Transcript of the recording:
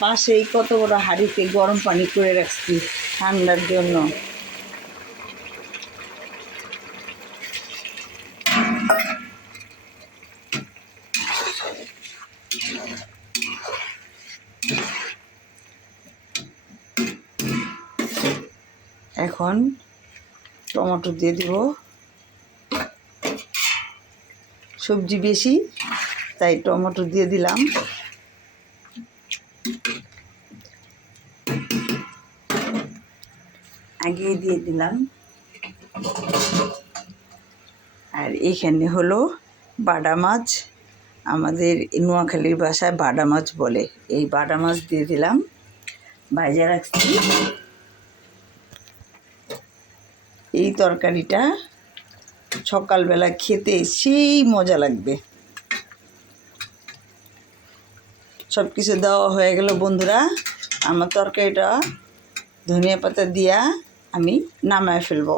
পাশেই কত বড় হাঁড়িতে গরম পানি করে রাখছি ঠান্ডার জন্য। এখন টমেটো দিয়ে দিব, সবজি বেশি তাই টমেটো দিয়ে দিলাম। আগেই দিয়ে দিলাম। আর এখানে হলো বাটা মাছ, আমাদের নোয়াখালীর ভাষায় বাটা মাছ বলে। এই বাটা মাছ দিয়ে দিলাম, ভাজা রাখছি। এই তরকারিটা সকালবেলা খেতে সেই মজা লাগবে। সব কিছু দেওয়া হয়ে গেল বন্ধুরা। আমার তরকারিটা ধনিয়া পাতা দিয়া আমি নামায় ফেলবো।